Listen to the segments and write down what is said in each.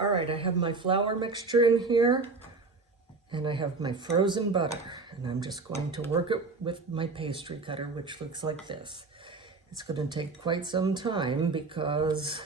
All right, I have my flour mixture in here and I have my frozen butter, and I'm just going to work it with my pastry cutter, which looks like this. It's going to take quite some time because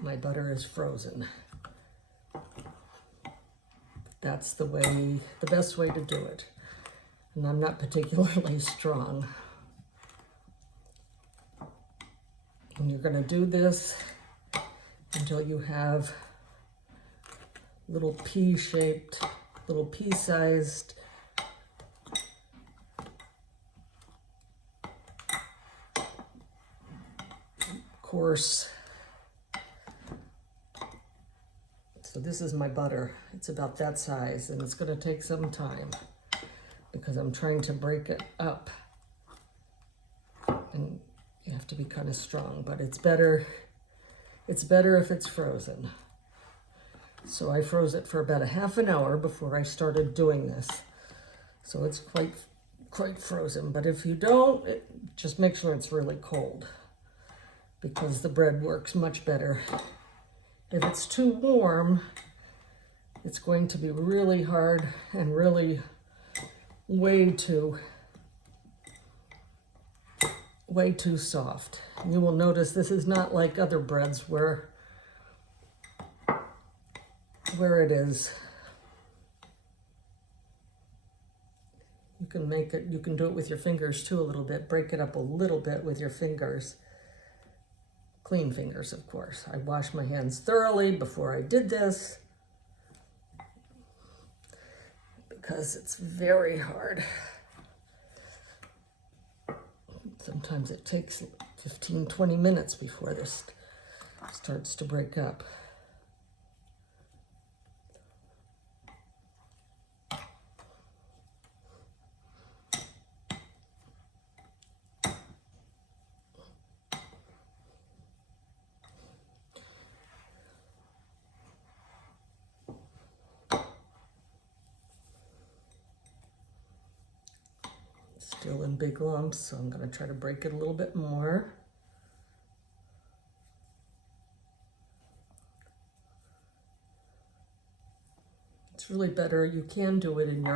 my butter is frozen. That's the best way to do it. And I'm not particularly strong. And you're going to do this until you have little pea-shaped, little pea-sized coarse. So this is my butter. It's about that size, and it's going to take some time because I'm trying to break it up. And you have to be kind of strong, but it's better if it's frozen. So I froze it for about a half an hour before I started doing this. So it's quite frozen, but if you don't, just make sure it's really cold because the bread works much better. If it's too warm, it's going to be really hard and really way too soft. You will notice this is not like other breads where it is. You can do it with your fingers too a little bit. Break it up a little bit with your fingers. Clean fingers, of course. I washed my hands thoroughly before I did this because it's very hard. Sometimes it takes 15-20 minutes before this starts to break up. Still in big lumps, so I'm going to try to break it a little bit more. It's really better. You can do it in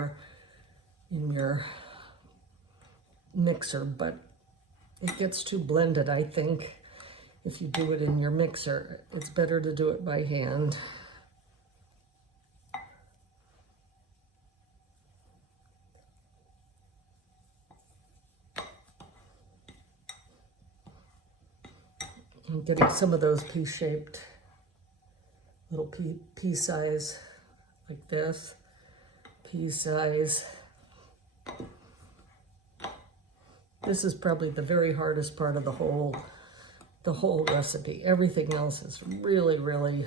your mixer, but it gets too blended, I think. If you do it in your mixer, it's better to do it by hand. I'm getting some of those pea-shaped, little pea size, like this, pea size. This is probably the very hardest part of the whole recipe. Everything else is really, really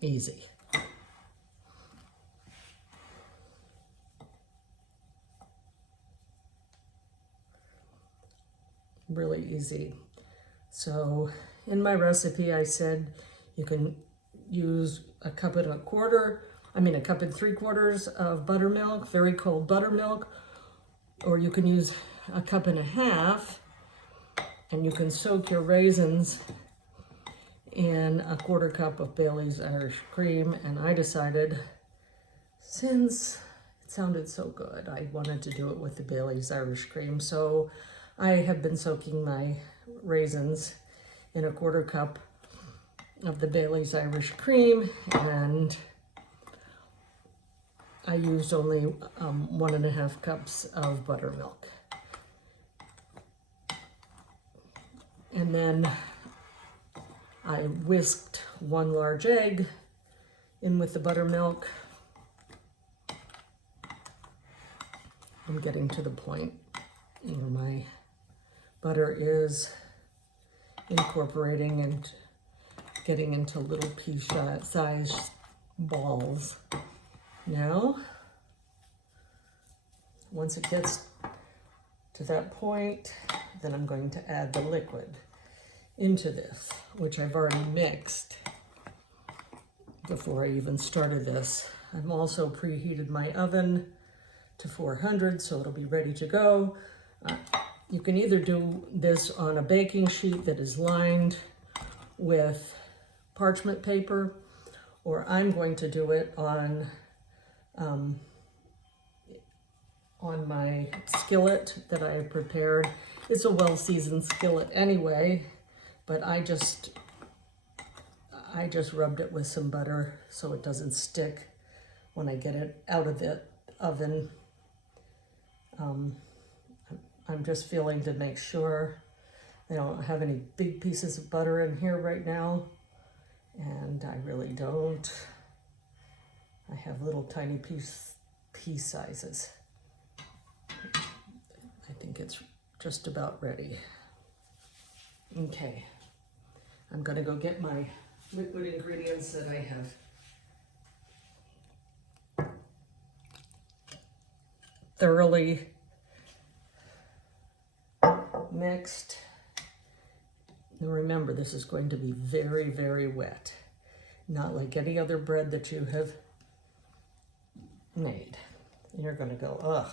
easy. Really easy. So in my recipe, I said you can use a cup and 3/4 of buttermilk, very cold buttermilk, or you can use a 1.5 cups, and you can soak your raisins in a 1/4 cup of Bailey's Irish cream. And I decided, since it sounded so good, I wanted to do it with the Bailey's Irish cream. So I have been soaking my raisins in a 1/4 cup of the Bailey's Irish cream, and I used only 1.5 cups of buttermilk. And then I whisked 1 large egg in with the buttermilk. I'm getting to the point where my butter is incorporating and getting into little pea-sized balls. Now, once it gets to that point, then I'm going to add the liquid into this, which I've already mixed before I even started this. I've also preheated my oven to 400, so it'll be ready to go. You can either do this on a baking sheet that is lined with parchment paper, or I'm going to do it on my skillet that I prepared. It's a well-seasoned skillet anyway, but I just rubbed it with some butter so it doesn't stick when I get it out of the oven. I'm just feeling to make sure I don't have any big pieces of butter in here right now, and I really don't. I have little tiny pea sizes. I think it's just about ready. Okay, I'm gonna go get my liquid ingredients that I have thoroughly mixed. Now remember, this is going to be very, very wet, not like any other bread that you have made. You're gonna go, ugh,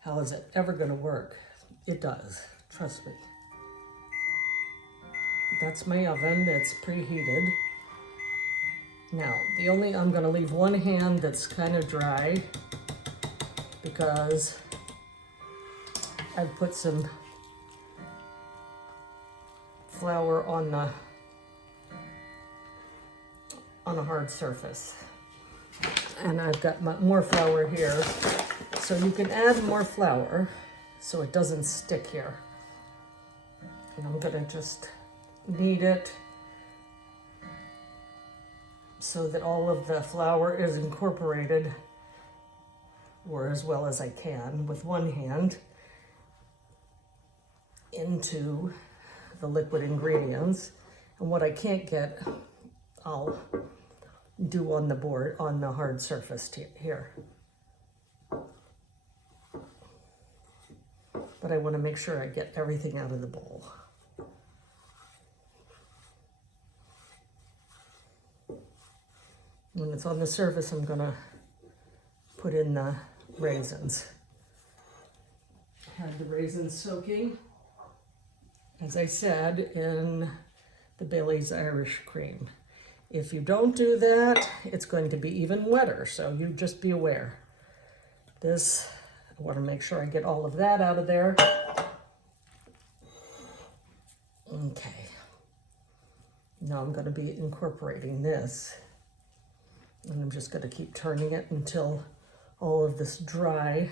how is it ever gonna work? It does, trust me. That's my oven, it's preheated. Now, I'm gonna leave one hand that's kind of dry because I've put some flour on a hard surface. And I've got more flour here. So you can add more flour so it doesn't stick here. And I'm gonna just knead it so that all of the flour is incorporated, or as well as I can with one hand, into the liquid ingredients. And what I can't get, I'll do on the board, on the hard surface here. But I want to make sure I get everything out of the bowl. When it's on the surface, I'm gonna put in the raisins. Had the raisins soaking, as I said, in the Bailey's Irish Cream. If you don't do that, it's going to be even wetter, so you just be aware. This, I want to make sure I get all of that out of there. Okay. Now I'm going to be incorporating this, and I'm just going to keep turning it until all of this dry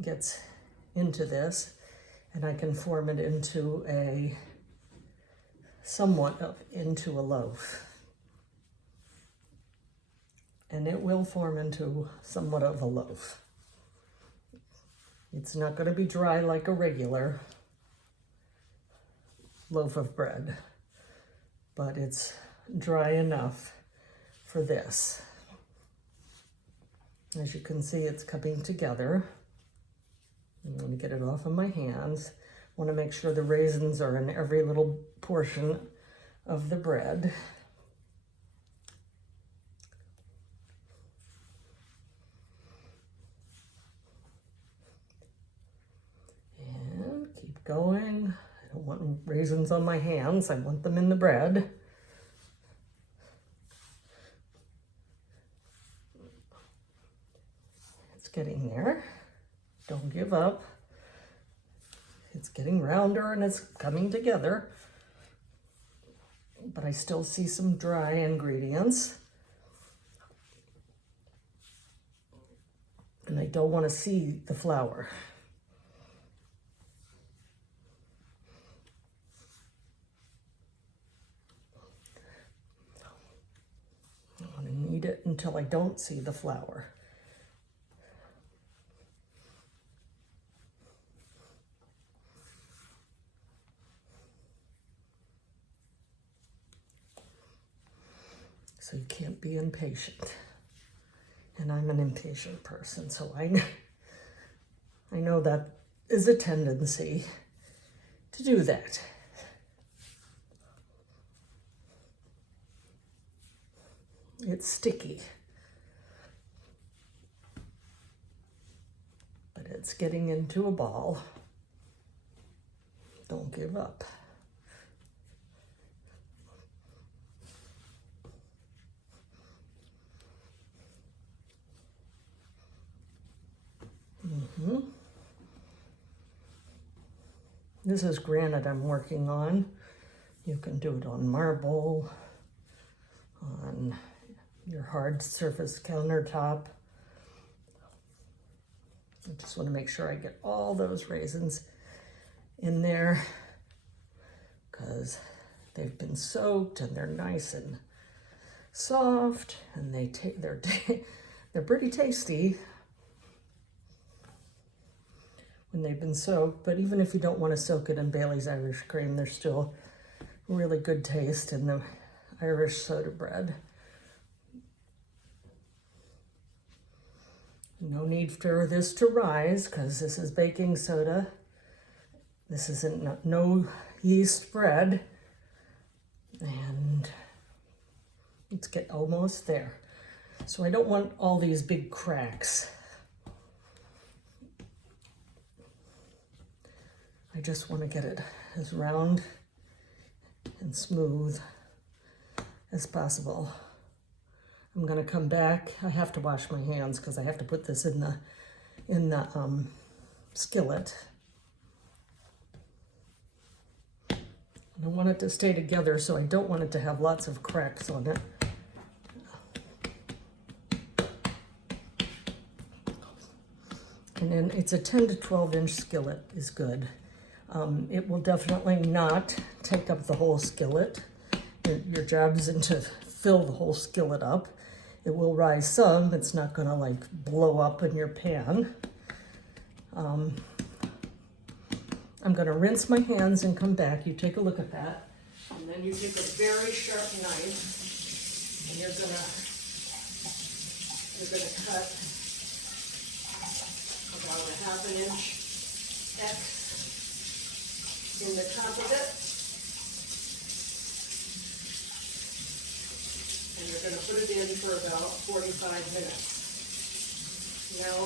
gets into this, and I can form it into into a loaf. And it will form into somewhat of a loaf. It's not going to be dry like a regular loaf of bread, but it's dry enough for this. As you can see, it's coming together. I'm going to get it off of my hands. I want to make sure the raisins are in every little portion of the bread. And keep going. I don't want raisins on my hands. I want them in the bread. It's getting there. Don't give up. It's getting rounder and it's coming together. But I still see some dry ingredients. And I don't want to see the flour. I want to knead it until I don't see the flour. So you can't be impatient. And I'm an impatient person, so I know that is a tendency to do that. It's sticky, but it's getting into a ball. Don't give up. This is granite I'm working on. You can do it on marble, on your hard surface countertop. I just want to make sure I get all those raisins in there because they've been soaked and they're nice and soft, and they're pretty tasty when they've been soaked. But even if you don't want to soak it in Bailey's Irish cream, there's still really good taste in the Irish soda bread. No need for this to rise because this is baking soda. This isn't no yeast bread. And let's get almost there. So I don't want all these big cracks. I just want to get it as round and smooth as possible. I'm gonna come back. I have to wash my hands because I have to put this in the skillet. I want it to stay together, so I don't want it to have lots of cracks on it. And then it's a 10 to 12 inch skillet is good. It will definitely not take up the whole skillet. Your job isn't to fill the whole skillet up. It will rise some. It's not gonna like blow up in your pan. I'm gonna rinse my hands and come back. You take a look at that. And then you take a very sharp knife and you're gonna cut about a ½ inch X in the top of it. And you're going to put it in for about 45 minutes. Now,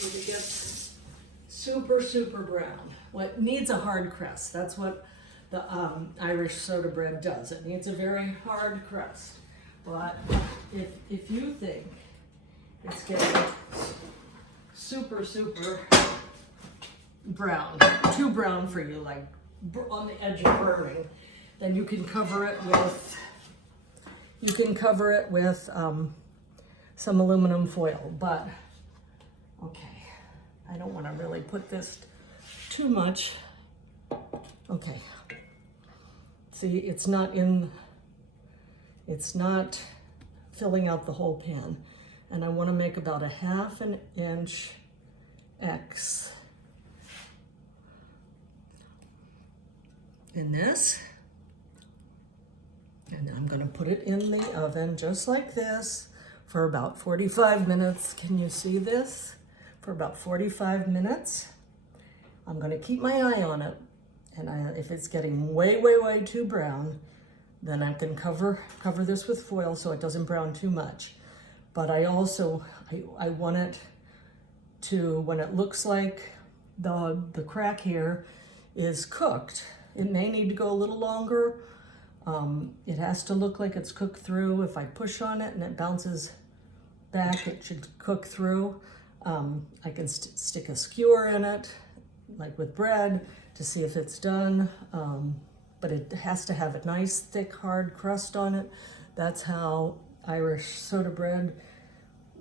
if it gets super, super brown, what needs a hard crust. That's what the Irish soda bread does. It needs a very hard crust. But if you think it's getting super, super brown, too brown for you, like on the edge of burning, then you can cover it with some aluminum foil. But okay, I don't want to really put this too much. Okay, see, it's not filling out the whole pan, and I want to make about a ½ inch X in this. And I'm going to put it in the oven just like this for about 45 minutes. Can you see this? For about 45 minutes. I'm going to keep my eye on it. And if it's getting way, way, way too brown, then I can cover this with foil so it doesn't brown too much. But I also, I want it to, when it looks like the crack here is cooked, it may need to go a little longer. It has to look like it's cooked through. If I push on it and it bounces back, it should cook through. I can stick a skewer in it, like with bread, to see if it's done. But it has to have a nice, thick, hard crust on it. That's how Irish soda bread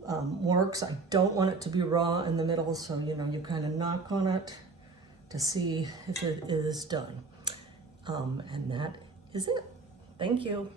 works. I don't want it to be raw in the middle, so you kind of knock on it to see if it is done. And that is it. Thank you.